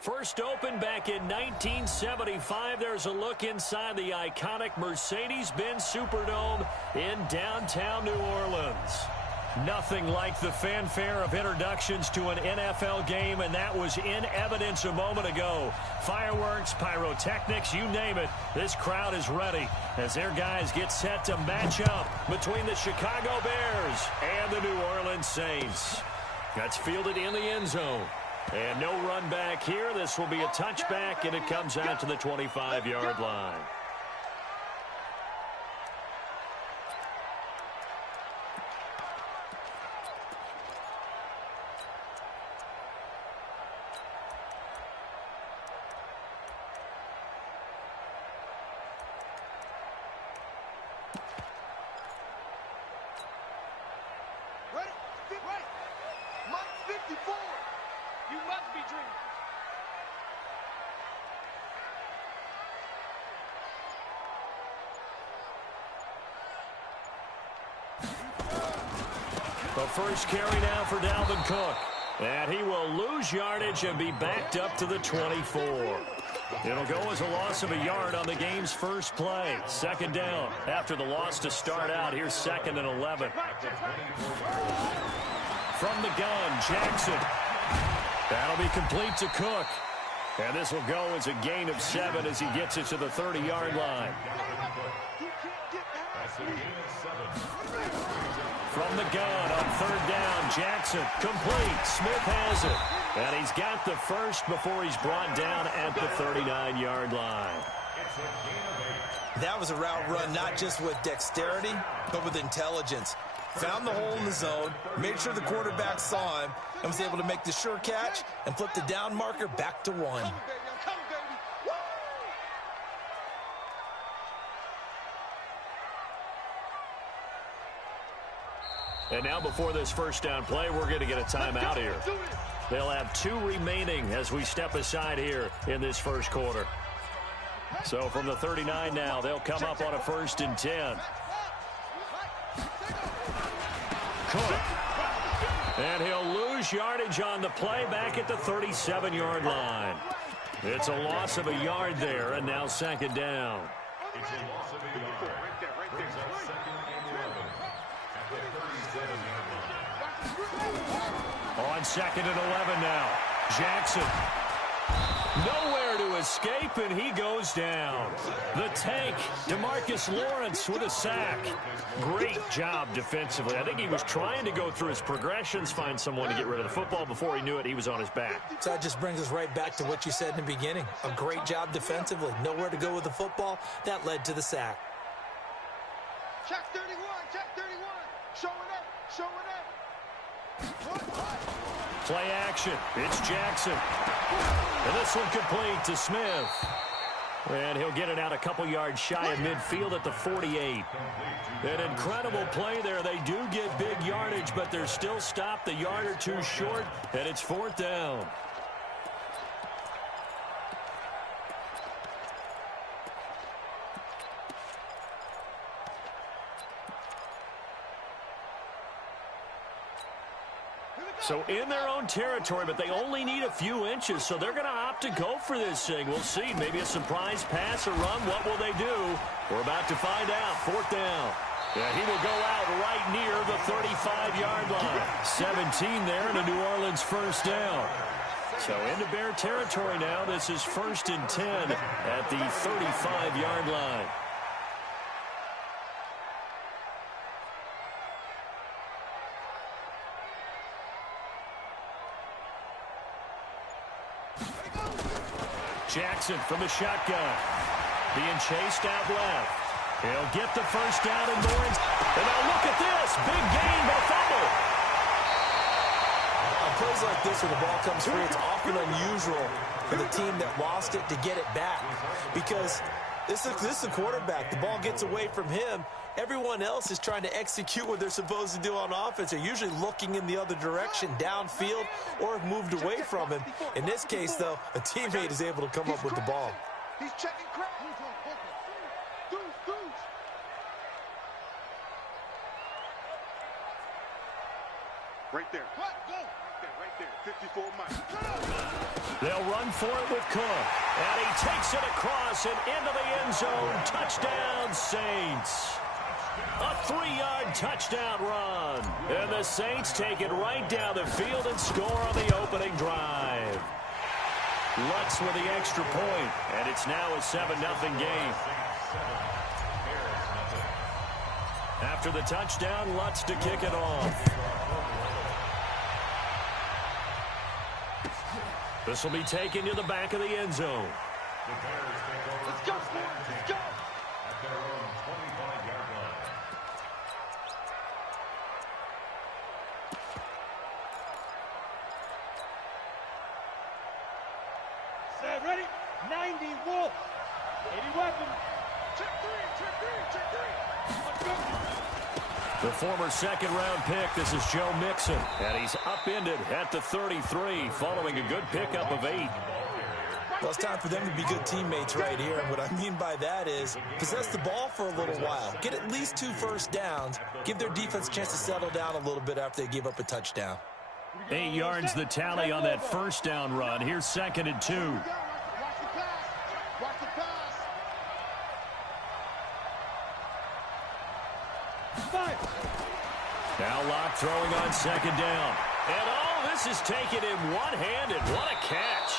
First opened back in 1975, there's a look inside the iconic Mercedes-Benz Superdome in downtown New Orleans. Nothing like the fanfare of introductions to an NFL game, and that was in evidence a moment ago. Fireworks, pyrotechnics, you name it, this crowd is ready as their guys get set to match up between the Chicago Bears and the New Orleans Saints. That's fielded in the end zone. And no run back here. This will be a touchback, and it comes out to the 25-yard line. The first carry now for Dalvin Cook. And he will lose yardage and be backed up to the 24. It'll go as a loss of a yard on the game's first play. Second down after the loss to start out. Here's 2nd and 11. From the gun, Jackson. That'll be complete to Cook. And this will go as a gain of 7 as he gets it to the 30-yard line. From the gun on 3rd down, Jackson complete. Smith has it. And he's got the first before he's brought down at the 39-yard line. That was a route run not just with dexterity, but with intelligence. Found the hole in the zone, made sure the quarterback saw him, and was able to make the sure catch and flip the down marker back to 1. And now before this first down play, we're going to get a timeout here. They'll have 2 remaining as we step aside here in this first quarter. So from the 39 now, they'll come up on a 1st and 10. Cook. And he'll lose yardage on the play back at the 37-yard line. It's a loss of a yard there, and now 2nd down. It's a loss of a yard. Brings up 2nd and 11 at the 37-yard line. On 2nd and 11 now. Jackson. Nowhere to escape, and he goes down. The tank, DeMarcus Lawrence with a sack. Great job defensively. I think he was trying to go through his progressions, find someone to get rid of the football. Before he knew it, he was on his back. So that just brings us right back to what you said in the beginning. A great job defensively. Nowhere to go with the football. That led to the sack. Check 31, check 31. Showing up, showing up. Play action. It's Jackson. And this one complete to Smith. And he'll get it out a couple yards shy of midfield at the 48. An incredible play there. They do get big yardage, but they're still stopped a yard or 2 short, and it's 4th down. So in their own territory, but they only need a few inches, so they're going to opt to go for this thing. We'll see. Maybe a surprise pass or run. What will they do? We're about to find out. 4th down. Yeah, he will go out right near the 35-yard line. 17 there and a New Orleans first down. So into Bear territory now. This is 1st and 10 at the 35-yard line. Jackson from the shotgun. Being chased out left. He'll get the first down and more. And now look at this. Big gain, but a fumble. On plays like this where the ball comes free, it's often unusual for the team that lost it to get it back. Because this is the quarterback. The ball gets away from him. Everyone else is trying to execute what they're supposed to do on offense. They're usually looking in the other direction, downfield, or have moved away from him. In this case, though, a teammate is able to come up with the ball. He's checking crowd. Right there. What? Go. Right there. 54 Mike. They'll run for it with Cook. And he takes it across and into the end zone. Touchdown, Saints. A 3-yard touchdown run. And the Saints take it right down the field and score on the opening drive. Lutz with the extra point, and it's now a 7-0 game. After the touchdown, Lutz to kick it off. This will be taken to the back of the end zone. Let's go, Sports. Let's go. At their own 25-yard line. Set, ready? 90 Wolf. 80 weapons. Check three. Let's go. The former second-round pick, this is Joe Mixon. And he's upended at the 33 following a good pickup of 8. Well, it's time for them to be good teammates right here. And what I mean by that is possess the ball for a little while. Get at least 2 first downs. Give their defense a chance to settle down a little bit after they give up a touchdown. 8 yards the tally on that first down run. Here's 2nd and 2. Watch the pass. Watch the pass. Now Locke throwing on 2nd down. And this is taken in one-handed. What a catch.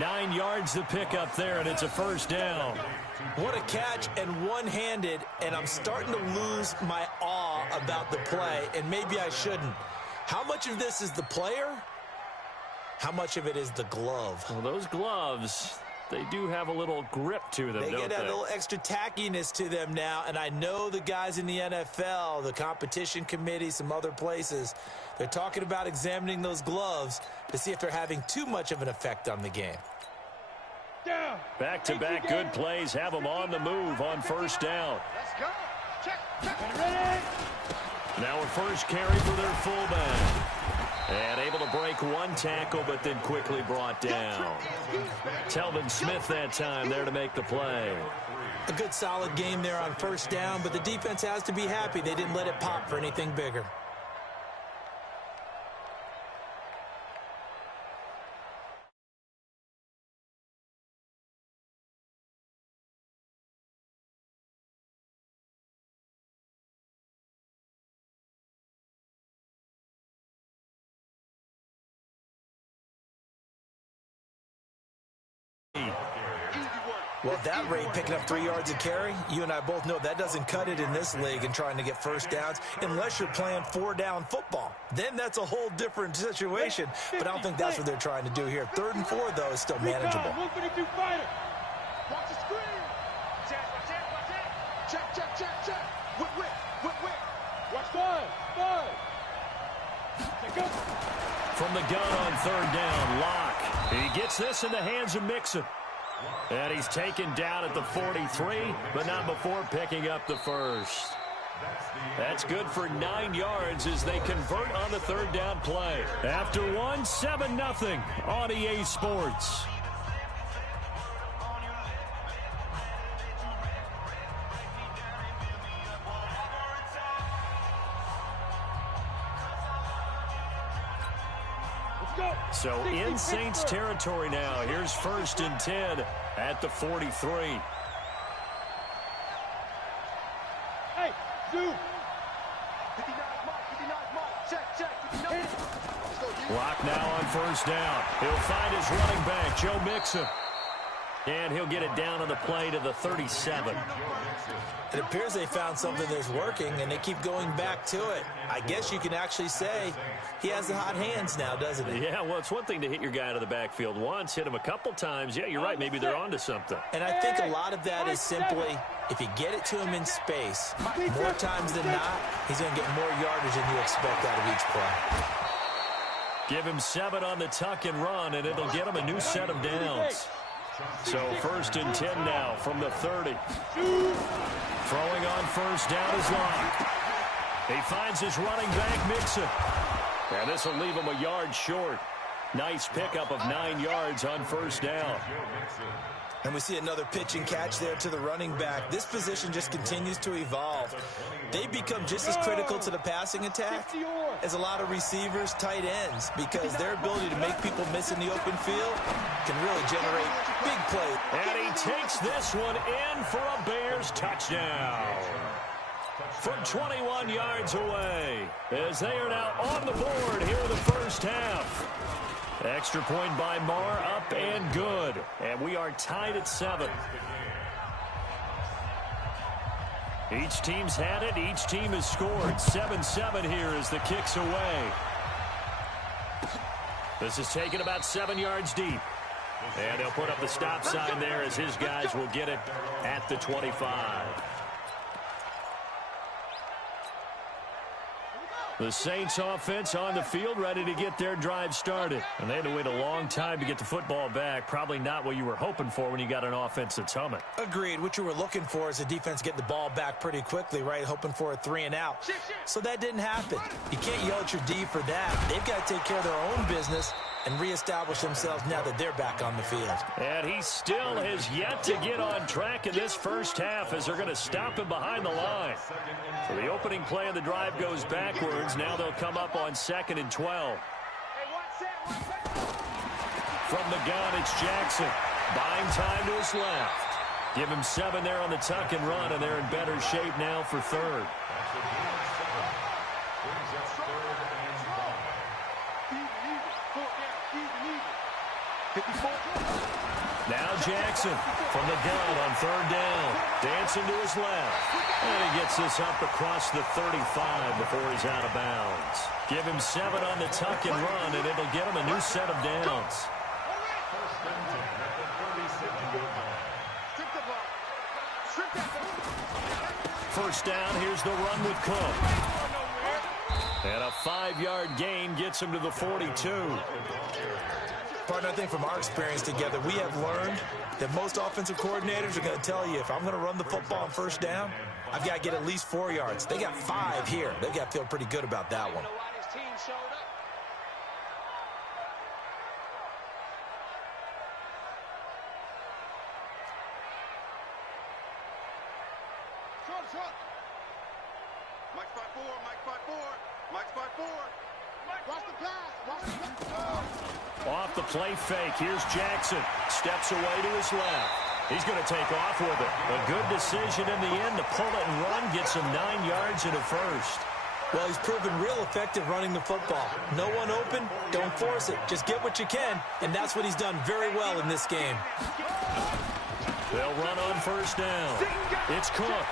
9 yards the pickup there, and it's a first down. What a catch, and one-handed, and I'm starting to lose my awe about the play, and maybe I shouldn't. How much of this is the player? How much of it is the glove? Well, those gloves, they do have a little grip to them, They don't get that little extra tackiness to them now, and I know the guys in the NFL, the competition committee, some other places, they're talking about examining those gloves to see if they're having too much of an effect on the game. Back-to-back good plays have them on the move on first down. Let's go. Check. Now a first carry for their fullback. And able to break one tackle, but then quickly brought down. Telvin Smith that time there to make the play. A good solid game there on first down, but the defense has to be happy they didn't let it pop for anything bigger. Well, at that rate, picking up 3 yards a carry, you and I both know that doesn't cut it in this league and trying to get first downs unless you're playing 4-down football. Then that's a whole different situation, but I don't think that's what they're trying to do here. 3rd and 4, though, is still manageable. Watch the screen. Check. Whip. Watch five. From the gun on 3rd down, Locke. He gets this in the hands of Mixon. And he's taken down at the 43, but not before picking up the first. That's good for 9 yards as they convert on the 3rd down play. After one, 7-0 on EA Sports. So in Saints territory now. Here's 1st and 10 at the 43. Hey, Zoo. 59 mark. Check. 59. Lock now on 1st down. He'll find his running back, Joe Mixon. And he'll get it down on the play to the 37. It appears they found something that's working, and they keep going back to it. I guess you can actually say he has the hot hands now, doesn't he? Yeah, well, it's one thing to hit your guy out of the backfield once, hit him a couple times. Yeah, you're right. Maybe they're onto something. And I think a lot of that is simply if you get it to him in space, more times than not, he's going to get more yardage than you expect out of each play. Give him 7 on the tuck and run, and it'll get him a new set of downs. So 1st and 10 now from the 30. Throwing on 1st down is Locke. He finds his running back, Mixon. And this will leave him a yard short. Nice pickup of 9 yards on 1st down. And we see another pitch and catch there to the running back. This position just continues to evolve. They become just as critical to the passing attack as a lot of receivers, tight ends, because their ability to make people miss in the open field can really generate big plays. And he takes this one in for a Bears touchdown from 21 yards away, as they are now on the board here in the first half. Extra point by Marr, up and good. And we are tied at 7. Each team's had it. Each team has scored. 7-7 here as the kick's away. This is taken about 7 yards deep. And he'll put up the stop sign there as his guys will get it at the 25. The Saints offense on the field, ready to get their drive started. And they had to wait a long time to get the football back. Probably not what you were hoping for when you got an offense that's humming. Agreed. What you were looking for is the defense get the ball back pretty quickly, right? Hoping for a 3 and out. So that didn't happen. You can't yell at your D for that. They've got to take care of their own business and reestablish themselves now that they're back on the field. And he still has yet to get on track in this first half as they're going to stop him behind the line. So the opening play of the drive goes backwards. Now they'll come up on 2nd and 12. From the gun, it's Jackson. Buying time to his left. Give him 7 there on the tuck and run, and they're in better shape now for 3rd. Now Jackson from the gun on 3rd down. Dancing to his left. And he gets this up across the 35 before he's out of bounds. Give him 7 on the tuck and run, and it'll get him a new set of downs. First down, here's the run with Cook. And a 5-yard gain gets him to the 42. Partner, I think from our experience together, we have learned that most offensive coordinators are going to tell you, if I'm going to run the football on first down, I've got to get at least 4 yards. They got 5 here. They've got to feel pretty good about that one. Mike 5-4, Mike 5-4, Mike 5-4. Watch the pass, watch the pass. Off the play fake, here's Jackson. Steps away to his left. He's going to take off with it. A good decision in the end to pull it and run, gets him 9 yards and a first. Well, he's proven real effective running the football. No one open, don't force it. Just get what you can, and that's what he's done very well in this game. They'll run on first down. It's Cook.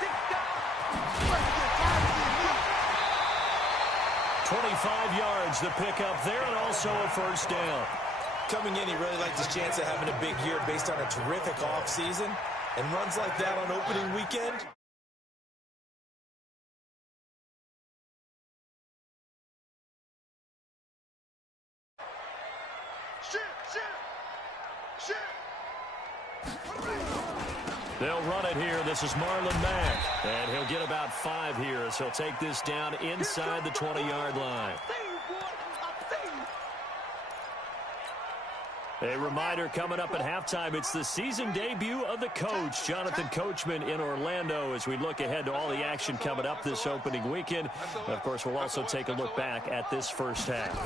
25 yards the pickup there, and also a first down. Coming in, he really liked his chance of having a big year based on a terrific offseason, and runs like that on opening weekend. They'll run it here. This is Marlon Mack. And he'll get about 5 here as he'll take this down inside the 20-yard line. A reminder coming up at halftime, it's the season debut of the coach, Jonathan Coachman, in Orlando, as we look ahead to all the action coming up this opening weekend. And of course, we'll also take a look back at this first half.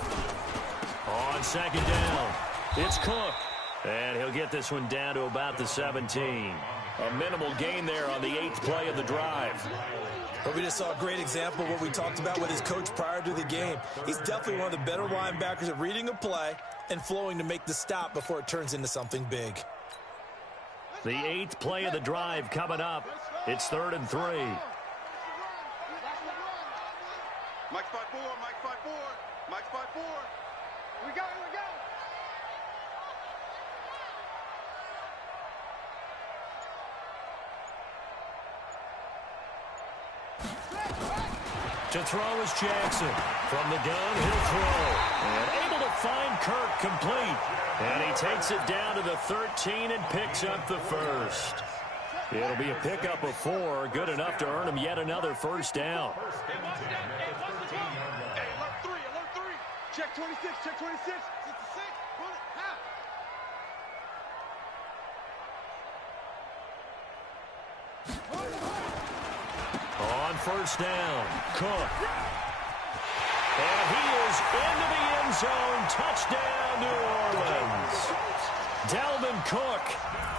On second down, it's Cook. And he'll get this one down to about the 17. A minimal gain there on the 8th play of the drive. But we just saw a great example of what we talked about with his coach prior to the game. He's definitely one of the better linebackers at reading a play and flowing to make the stop before it turns into something big. The 8th play of the drive coming up. It's 3rd and 3. Mike 5-4, Mike 5-4, Mike 5-4. We go, we go. To throw is Jackson. From the gun, he'll throw. And able to find Kirk complete. And he takes it down to the 13 and picks up the first. It'll be a pickup of 4. Good enough to earn him yet another first down. Hey, alert 3, alert 3. Check 26, check 26. 66, bullet, half. On first down, Cook. And he is into the end zone. Touchdown, New Orleans. Dalvin Cook,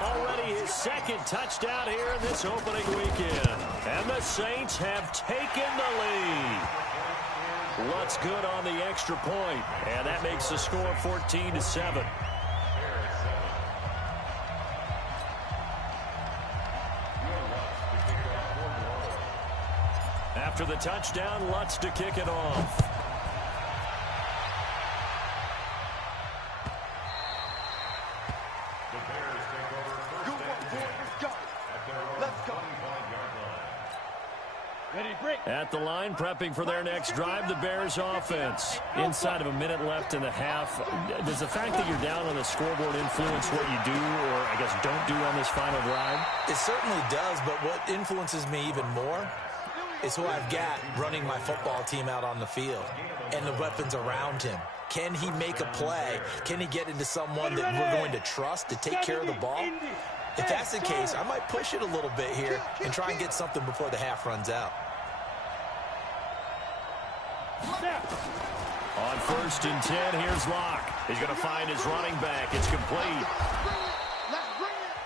already his second touchdown here in this opening weekend. And the Saints have taken the lead. Lutz good on the extra point, and that makes the score 14-7. After the touchdown, Lutz to kick it off. At the line, prepping for their next drive, the Bears offense. Inside of a minute left in the half, does the fact that you're down on the scoreboard influence what you do, or I guess don't do on this final drive? It certainly does, but what influences me even more is who I've got running my football team out on the field and the weapons around him. Can he make a play? Can he get into someone that we're going to trust to take care of the ball? If that's the case, I might push it a little bit here and try and get something before the half runs out. On first and 10, here's Locke. He's going to find his running back. It's complete.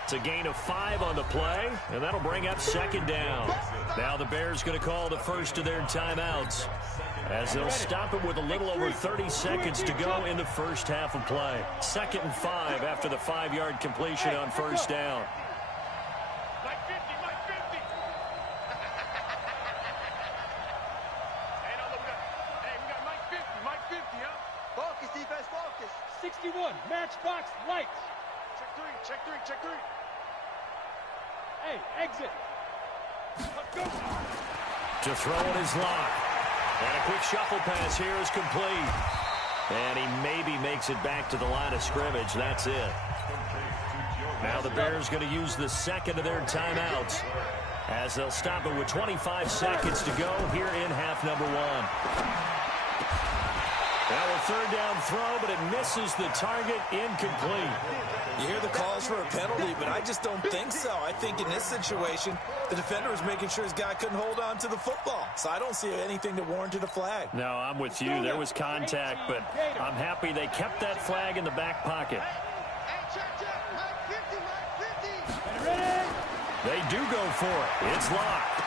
It's a gain of 5 on the play, and that'll bring up second down. Now the Bears going to call the first of their timeouts, as they'll stop it with a little over 30 seconds to go in the first half of play. 2nd and 5 after the 5-yard completion on first down. Focus, defense, focus. 61, matchbox lights. Check three, check three, check three. Hey, exit. Let's go. To throw it is Locke. And a quick shuffle pass here is complete. And he maybe makes it back to the line of scrimmage. That's it. Now the Bears going to use the second of their timeouts, as they'll stop it with 25 seconds to go here in half number 1. Now a third down throw, but it misses the target, incomplete. You hear the calls for a penalty, but I just don't think so. I think in this situation, the defender was making sure his guy couldn't hold on to the football. So I don't see anything that warranted a flag. No, I'm with you. There was contact, but I'm happy they kept that flag in the back pocket. Hey, check. Mike 50, Mike 50. They do go for it. It's locked.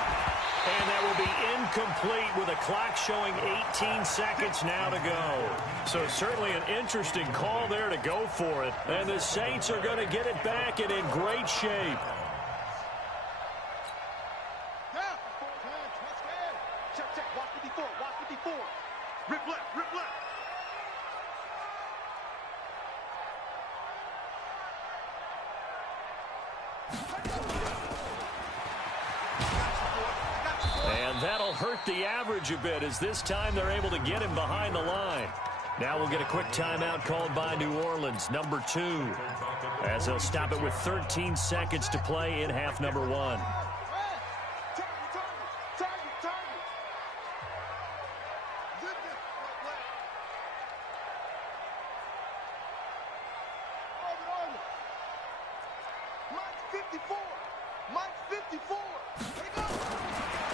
And that will be incomplete with a clock showing 18 seconds now to go. So certainly an interesting call there to go for it. And the Saints are going to get it back and in great shape. Check. Watch 54. Watch 54. Rip left. And that'll hurt the average a bit, as this time they're able to get him behind the line. Now we'll get a quick timeout called by New Orleans, number 2, as they'll stop it with 13 seconds to play in half number 1. Target. Mike 54.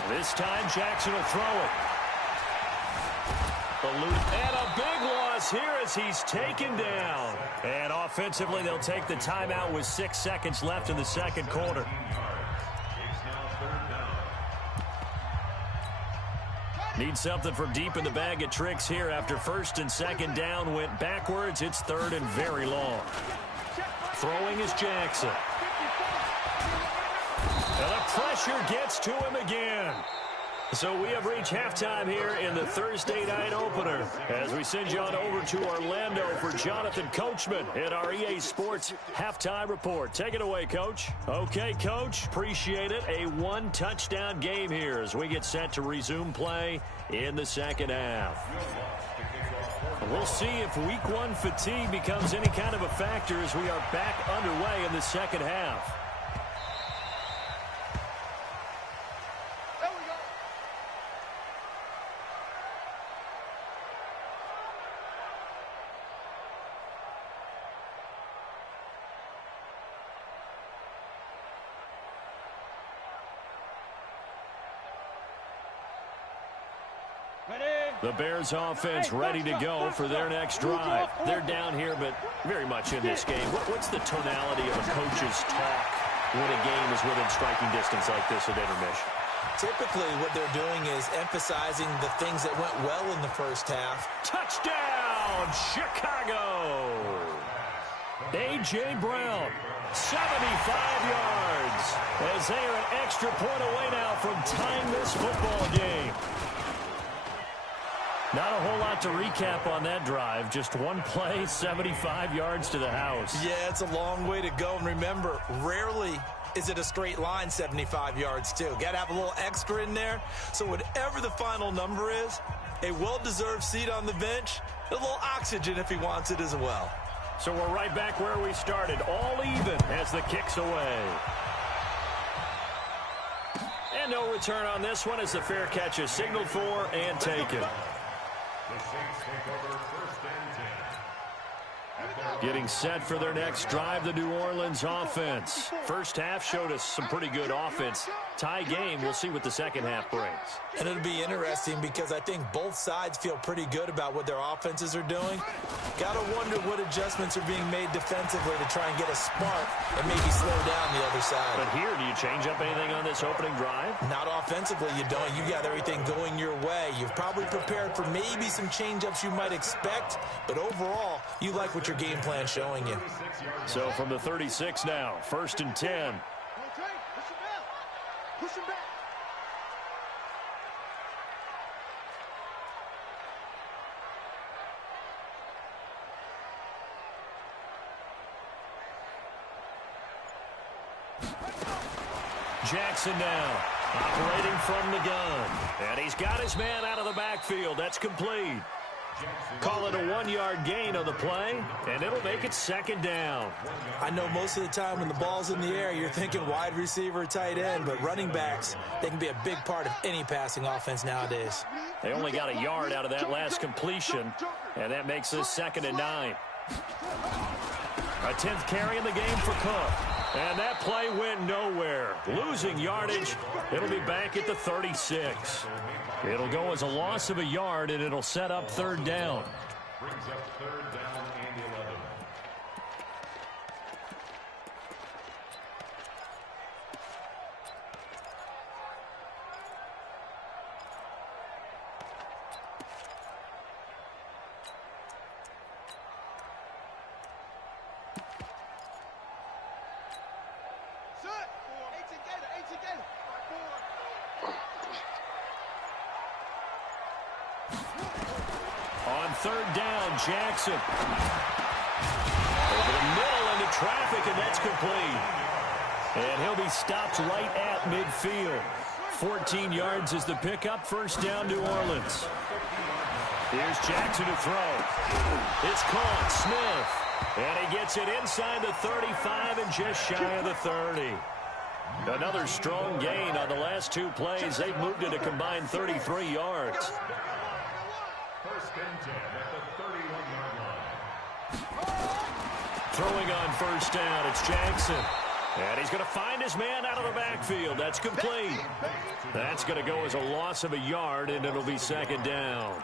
This time Jackson will throw it. And a big loss here as he's taken down. And offensively, they'll take the timeout with 6 seconds left in the second quarter. Need something from deep in the bag of tricks here after first and second down went backwards. It's third and very long. Throwing is Jackson. And the pressure gets to him again. So we have reached halftime here in the Thursday night opener, as we send you on over to Orlando for Jonathan Coachman at our EA Sports Halftime Report. Take it away, Coach. Okay, Coach, appreciate it. A 1-touchdown game here as we get set to resume play in the second half. We'll see if week 1 fatigue becomes any kind of a factor as we are back underway in the second half. The Bears offense ready to go for their next drive. They're down here, but very much in this game. What's the tonality of a coach's talk when a game is within striking distance like this at intermission? Typically, what they're doing is emphasizing the things that went well in the first half. Touchdown, Chicago! A.J. Brown, 75 yards, as they are an extra point away now from tying this football game. Not a whole lot to recap on that drive. Just one play, 75 yards to the house. Yeah, it's a long way to go. And remember, rarely is it a straight line 75 yards, too. Got to have a little extra in there. So whatever the final number is, a well-deserved seat on the bench, a little oxygen if he wants it as well. So we're right back where we started, all even as the kick's away. And no return on this one as the fair catch is signaled for and taken. The Saints take over 1st and 10. Getting set for their next drive, the New Orleans offense. First half showed us some pretty good offense. Tie game, we'll see what the second half brings. And it'll be interesting because I think both sides feel pretty good about what their offenses are doing. Got to wonder what adjustments are being made defensively to try and get a spark and maybe slow down the other side. But here, do you change up anything on this opening drive? Not offensively, you don't. You got everything going your way. You've probably prepared for maybe some change-ups you might expect, but overall, you like what your game plan's showing you. So from the 36 now, 1st and 10. Okay, push him back. Push him back. Jackson now, operating from the gun. And he's got his man out of the backfield. That's complete. Call it a 1-yard gain on the play, and it'll make it 2nd down. I know most of the time when the ball's in the air, you're thinking wide receiver, tight end, but running backs, they can be a big part of any passing offense nowadays. They only got a yard out of that last completion, and that makes this 2nd and 9. A 10th carry in the game for Cook. And that play went nowhere. Losing yardage. It'll be back at the 36. It'll go as a loss of a yard, and it'll set up 3rd down. Brings up 3rd down and 11. On 3rd down, Jackson. Over the middle into traffic, and that's complete. And he'll be stopped right at midfield. 14 yards is the pickup. 1st down, New Orleans. Here's Jackson to throw. It's caught. Smith. And he gets it inside the 35 and just shy of the 30. Another strong gain on the last 2 plays. They've moved it a combined 33 yards. 1st and 10 at the 31-yard line. Throwing on 1st down, it's Jackson. And he's going to find his man out of the backfield. That's complete. That's going to go as a loss of a yard, and it'll be 2nd down.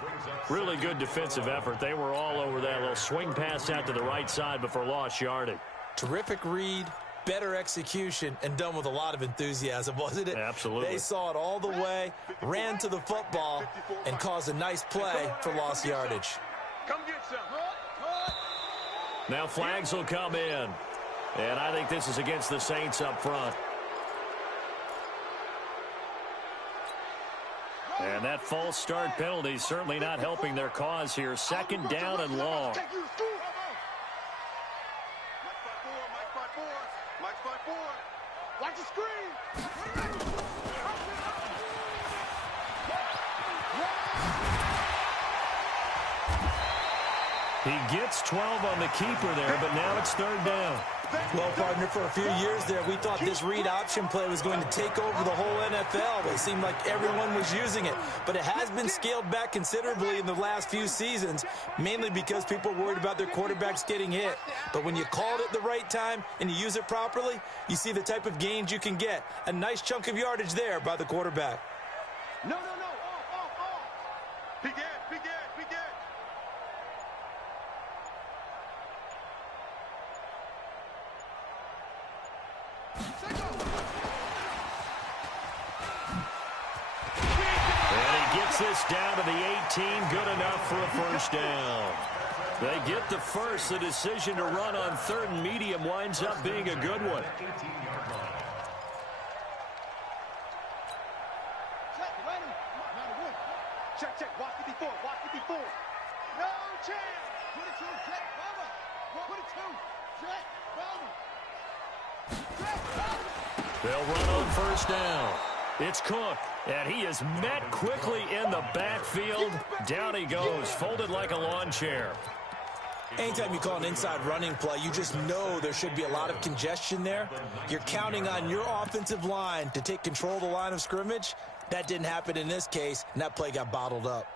Really good defensive effort. They were all over that little swing pass out to the right side before lost yardage. Terrific read, better execution, and done with a lot of enthusiasm, wasn't it? Absolutely. They saw it all the way, ran to the football, and caused a nice play for lost yardage. Come get some. Now flags will come in. And I think this is against the Saints up front. And that false start penalty is certainly not helping their cause here. 2nd down and long. Mike 5-4, Mike 5-4, Mike 5-4. Watch the screen. He gets 12 on the keeper there, but now it's 3rd down. Well, partner, for a few years there, we thought this read option play was going to take over the whole NFL. It seemed like everyone was using it. But it has been scaled back considerably in the last few seasons, mainly because people are worried about their quarterbacks getting hit. But when you call it at the right time and you use it properly, you see the type of gains you can get. A nice chunk of yardage there by the quarterback. No. Peek in. And he gets this down to the 18, good enough for a first down. They get the first. The decision to run on 3rd and medium winds up being a good one. Check, check. Watch 54. Watch 54. No chance. 22. Check. Bomber. 22. Check. Bomber. They'll run on first down. It's Cook, and he is met quickly in the backfield. Down he goes, folded like a lawn chair. Anytime you call an inside running play, you just know there should be a lot of congestion there. You're counting on your offensive line to take control of the line of scrimmage. That didn't happen in this case, and that play got bottled up.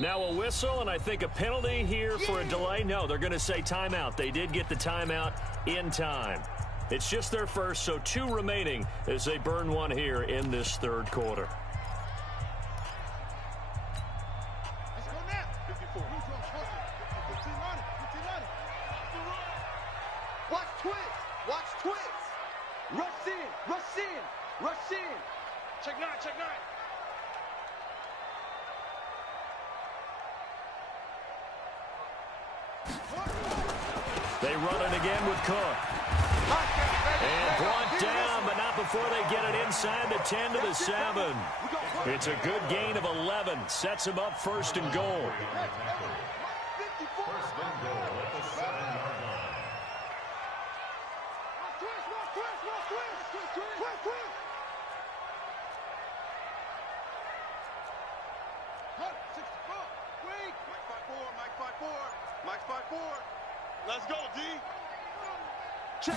Now a whistle, and I think a penalty here for a delay. No, they're going to say timeout. They did get the timeout in time. It's just their first, so 2 remaining as they burn one here in this 3rd quarter. Let's go now. 54. Watch twins. Watch twins. Rush in. Rush in. Rush in. Check 9. Check 9. They run it again with Cook. And brought down, but not before they get it inside the 10 to the 7. It's a good gain of 11. Sets them up 1st and goal. First and goal at the 7-yard line. Mike 5-4. Let's go, D. Check.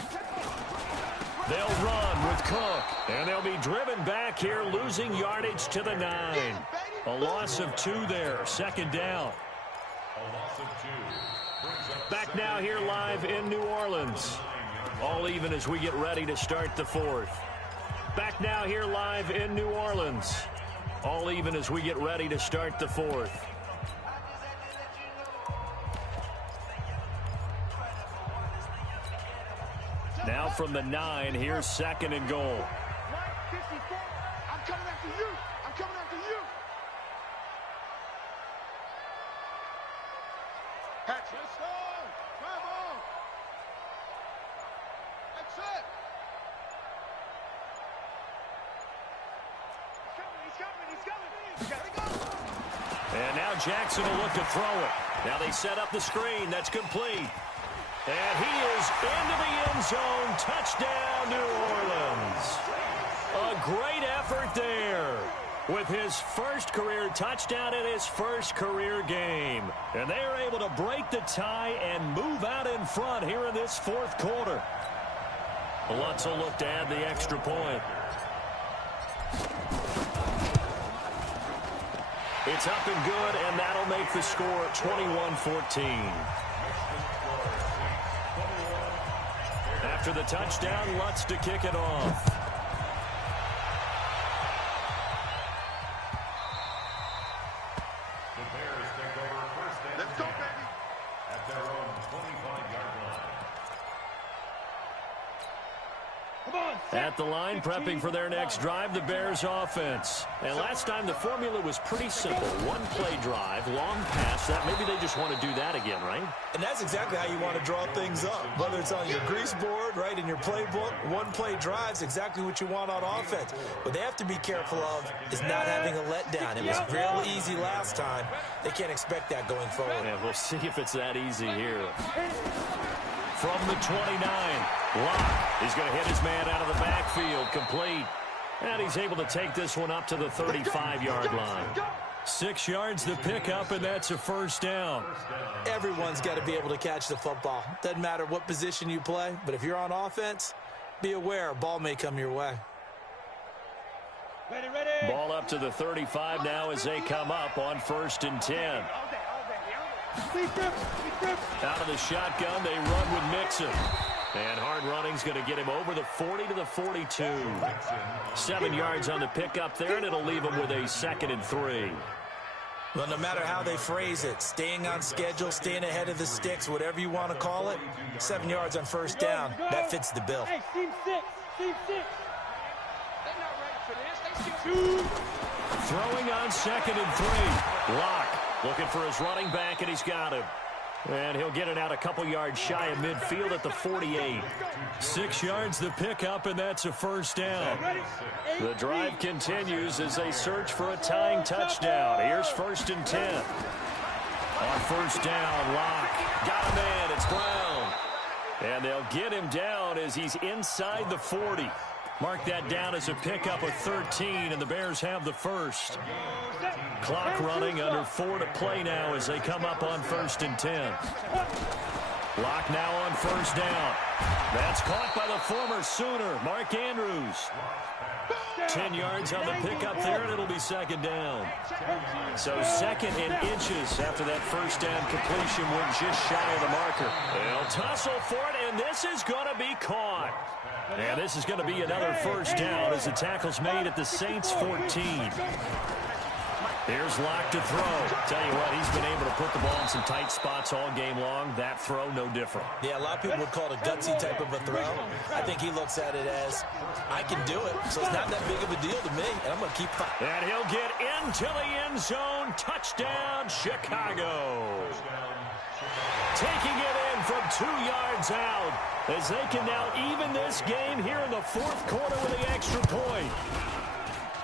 They'll run with Cook, and they'll be driven back here, losing yardage to the 9. A loss of 2 there, 2nd down. A loss of 2. Back now here live in New Orleans. All even as we get ready to start the 4th. Back now here live in New Orleans. All even as we get ready to start the 4th. Now from the 9, here's 2nd and goal. Mike 54. I'm coming after you. I'm coming after you. Hatch. Yes, sir. Come on. That's it. He's coming. You gotta go. And now Jackson will look to throw it. Now they set up the screen. That's complete. And he is into the end zone. Touchdown, New Orleans. A great effort there with his first career touchdown in his first career game. And they are able to break the tie and move out in front here in this 4th quarter. Lutz will look to add the extra point. It's up and good, and that'll make the score 21-14. After the touchdown, Lutz to kick it off. The Bears take over 1st and Let's go, 10 baby. at their own 25-yard line. Come on. At the line, prepping for their next drive, the Bears offense. And last time, the formula was pretty simple. One-play drive, long pass. That maybe they just want to do that again, right? And that's exactly how you want to draw things up. Whether it's on your grease board, right, in your playbook, one-play drive's exactly what you want on offense. What they have to be careful of is not having a letdown. It was real easy last time. They can't expect that going forward. Yeah, we'll see if it's that easy here. From the 29, Locke is going to hit his man out of the backfield, complete. And he's able to take this one up to the 35-yard line. 6 yards the pickup, and that's a first down. Everyone's got to be able to catch the football. Doesn't matter what position you play, but if you're on offense, be aware a ball may come your way. Ready, ready. Ball up to the 35 now as they come up on 1st and 10. Out of the shotgun, they run with Mixon. And hard running's going to get him over the 40 to the 42. 7 yards on the pickup there, and it'll leave him with a 2nd and 3. Well, no matter how they phrase it, staying on schedule, staying ahead of the sticks, whatever you want to call it, 7 yards on first down, that fits the bill. Hey, team 6. Team 6. They're not ready for this. They still... Throwing on 2nd and 3. Locke looking for his running back, and he's got him. And he'll get it out a couple yards shy of midfield at the 48. 6 yards the pickup, and that's a first down. The drive continues as they search for a tying touchdown. Here's 1st and 10. On first down, Locke got a man. It's Brown. And they'll get him down as he's inside the 40. Mark that down as a pickup of 13, and the Bears have the first. Clock running, under 4 to play now as they come up on 1st and 10. Locke now on first down. That's caught by the former Sooner, Mark Andrews. 10 yards on the pickup there, and it'll be 2nd down. So 2nd and inches after that first down completion went just shy of the marker. They'll tussle for it, and this is going to be caught. And this is going to be another first down as the tackle's made at the Saints 14. Here's Locke to throw. Tell you what, he's been able to put the ball in some tight spots all game long. That throw, no different. Yeah, a lot of people would call it a gutsy type of a throw. I think he looks at it as, I can do it, so it's not that big of a deal to me, and I'm going to keep fighting. And he'll get into the end zone. Touchdown, Chicago. Taking it in from 2 yards out as they can now even this game here in the 4th quarter with the extra point.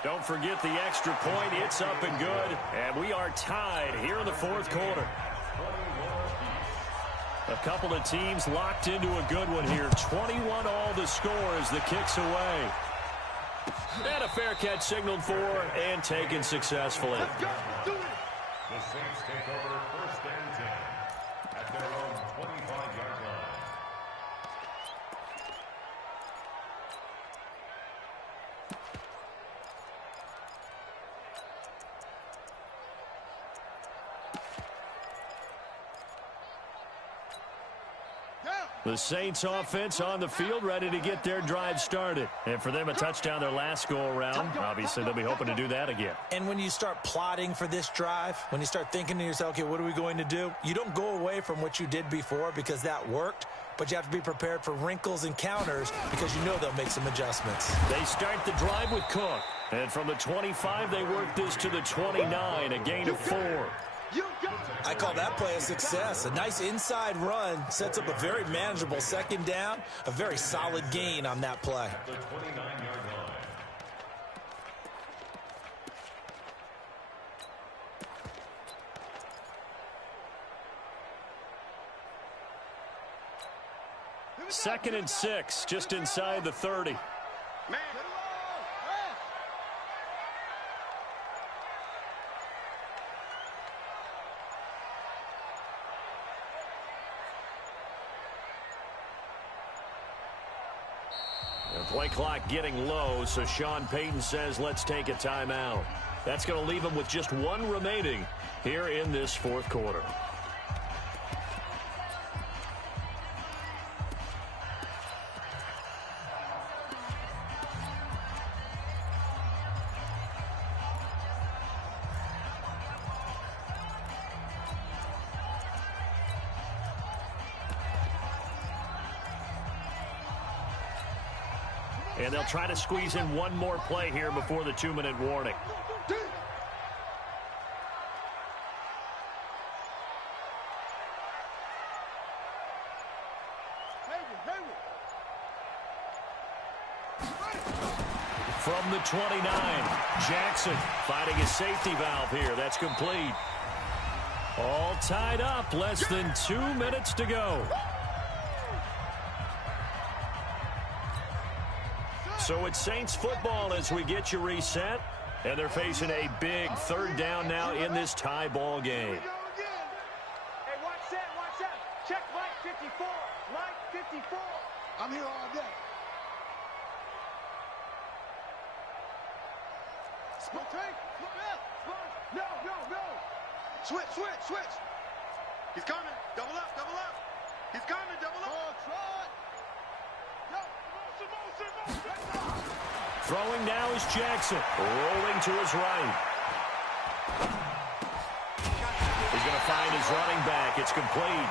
Don't forget the extra point. It's up and good. And we are tied here in the 4th quarter. A couple of teams locked into a good one here. 21 all the score as the kick's away. And a fair catch signaled for and taken successfully. The Saints take over 1st and 10 at their own 25-yard line. The Saints offense on the field, ready to get their drive started. And for them, a touchdown their last go-around. Obviously, they'll be hoping to do that again. And when you start plotting for this drive, when you start thinking to yourself, okay, what are we going to do? You don't go away from what you did before because that worked, but you have to be prepared for wrinkles and counters because you know they'll make some adjustments. They start the drive with Cook. And from the 25, they work this to the 29, a gain of 4. I call that play a success. A nice inside run sets up a very manageable 2nd down, a very solid gain on that play. The 29-yard line. Second and 6, just inside the 30. Man. The play clock getting low, so Sean Payton says, let's take a timeout. That's going to leave him with just 1 remaining here in this 4th quarter. And they'll try to squeeze in 1 more play here before the 2-minute warning. From the 29, Jackson finding his safety valve here. That's complete. All tied up, less than 2 minutes to go. So it's Saints football as we get you reset. And they're facing a big 3rd down now in this tie ball game. Hey, watch that. Check Mike 54. Mike 54. I'm here all day. Split take. Split left. No. Switch. He's coming. Double up, double up. He's coming, double up. Throwing now is Jackson. Rolling to his right. He's going to find his running back. It's complete.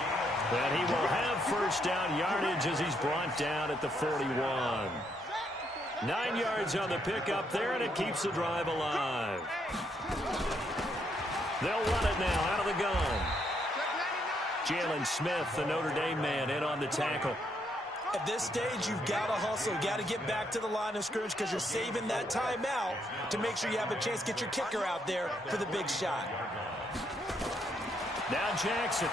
And he will have first down yardage as he's brought down at the 41. 9 yards on the pickup there, and it keeps the drive alive. They'll run it now out of the gun. Jalen Smith, the Notre Dame man, in on the tackle. At this stage, you've got to hustle. Got to get back to the line of scrimmage because you're saving that timeout to make sure you have a chance to get your kicker out there for the big shot. Now Jackson.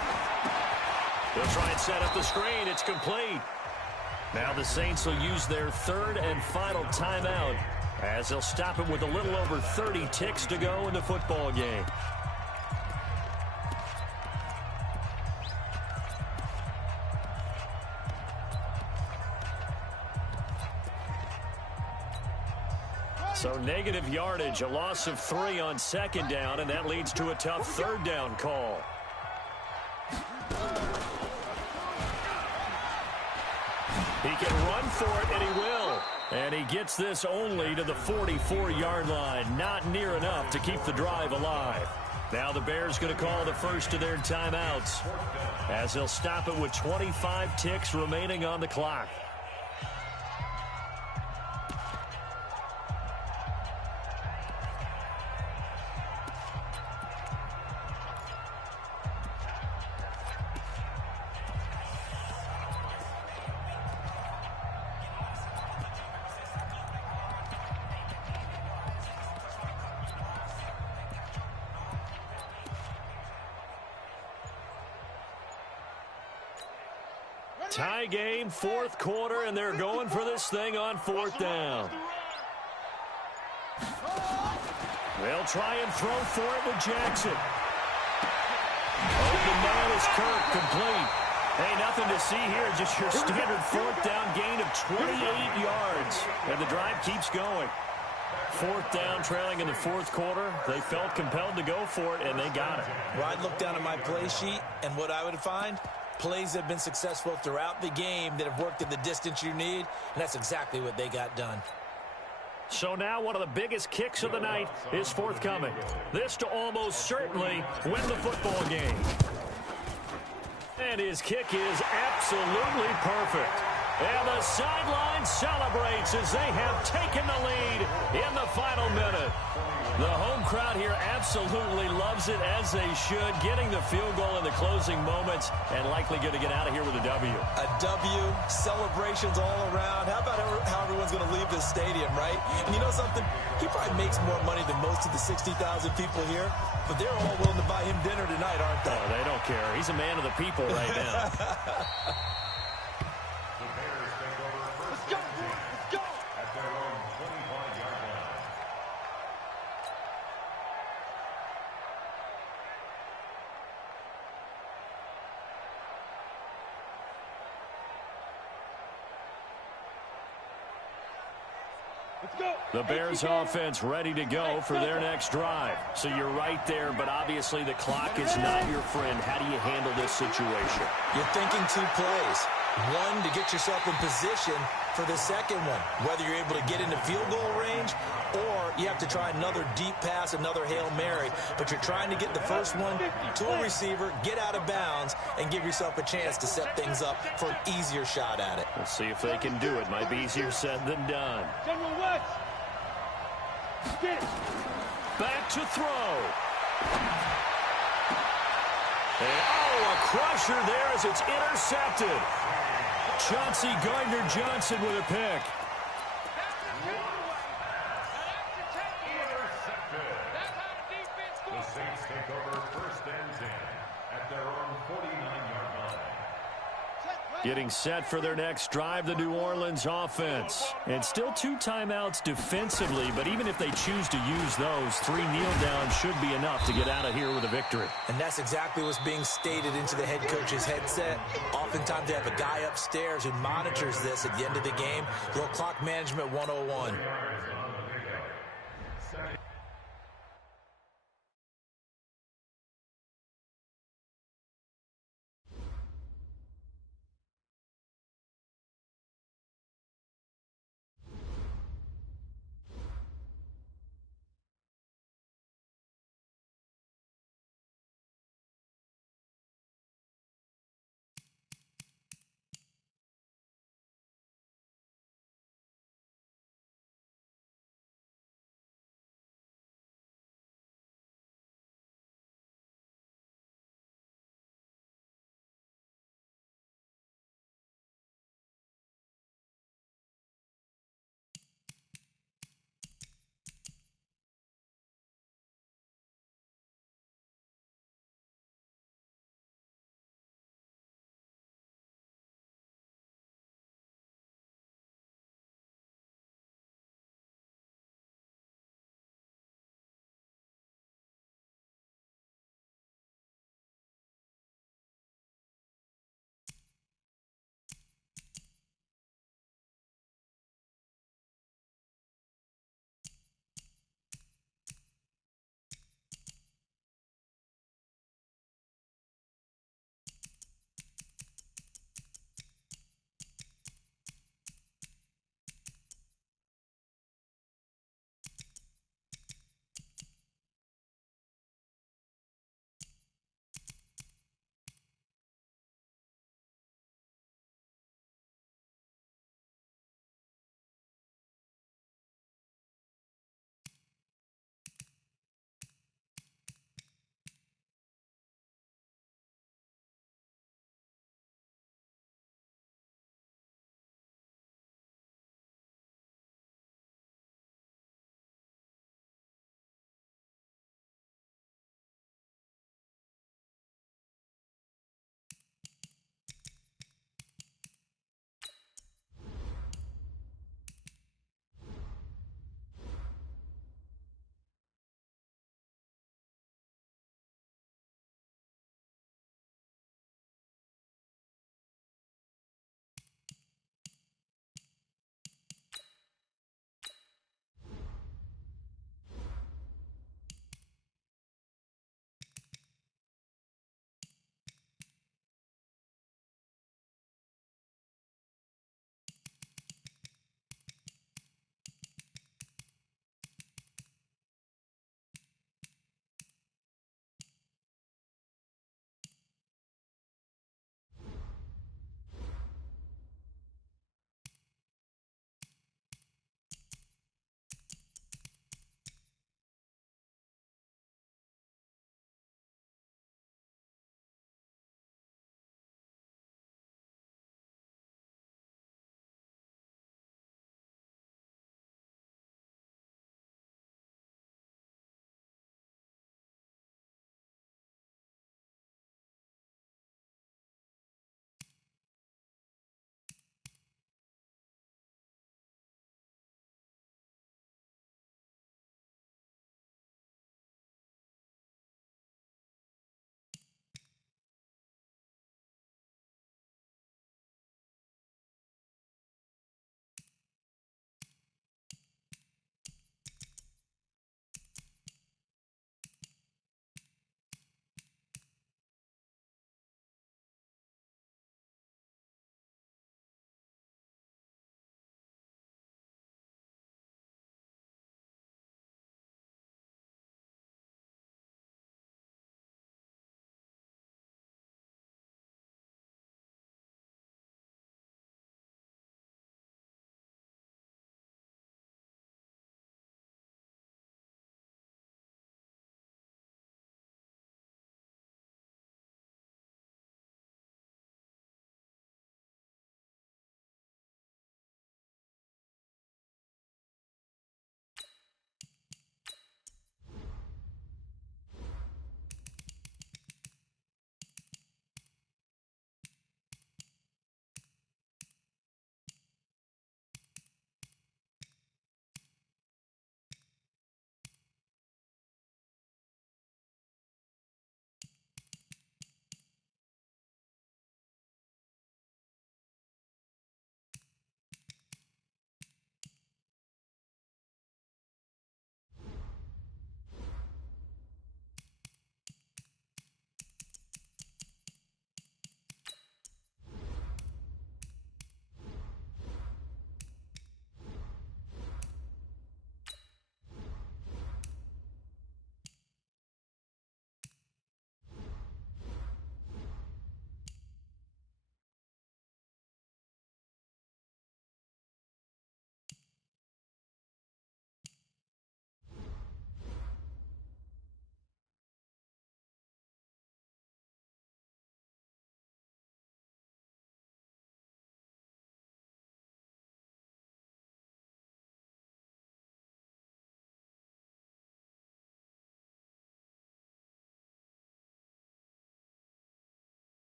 They'll try and set up the screen. It's complete. Now the Saints will use their third and final timeout as they'll stop it with a little over 30 ticks to go in the football game. So negative yardage, a loss of 3 on second down, and that leads to a tough third down call. He can run for it, and he will. And he gets this only to the 44-yard line. Not near enough to keep the drive alive. Now the Bears going to call the first of their timeouts as they'll stop it with 25 ticks remaining on the clock. Tie game, fourth quarter, and they're going for this thing on fourth down. They'll try and throw for it with Jackson. Open man is Kirk, complete. Hey, nothing to see here, just your standard fourth down gain of 28 yards. And the drive keeps going. Fourth down, trailing in the fourth quarter. They felt compelled to go for it, and they got it. Well, I'd look down at my play sheet, and what I would find, plays that have been successful throughout the game that have worked in the distance you need, and that's exactly what they got done. So now one of the biggest kicks of the night is forthcoming. This to almost certainly win the football game. And his kick is absolutely perfect. And the sideline celebrates as they have taken the lead in the final minute. The home crowd here absolutely loves it, as they should, getting the field goal in the closing moments and likely going to get out of here with a W. A W, celebrations all around. How about how everyone's going to leave this stadium, right? And you know something? He probably makes more money than most of the 60,000 people here, but they're all willing to buy him dinner tonight, aren't they? Oh, they don't care. He's a man of the people right now. The Bears offense ready to go for their next drive. So you're right there, but obviously the clock is not your friend. How do you handle this situation? You're thinking 2 plays. One, to get yourself in position for the second one, whether you're able to get into field goal range or you have to try another deep pass, another Hail Mary. But you're trying to get the first one to a receiver, get out of bounds, and give yourself a chance to set things up for an easier shot at it. We'll see if they can do it. Might be easier said than done. General West. Back to throw. And, oh, a crusher there as it's intercepted. Chauncey Gardner-Johnson with a pick. The Saints take over first and 10 at their own 49-yard line. Getting set for their next drive, the New Orleans offense. And still 2 timeouts defensively, but even if they choose to use those, 3 kneel downs should be enough to get out of here with a victory. And that's exactly what's being stated into the head coach's headset. Oftentimes they have a guy upstairs who monitors this at the end of the game. Little clock management 101.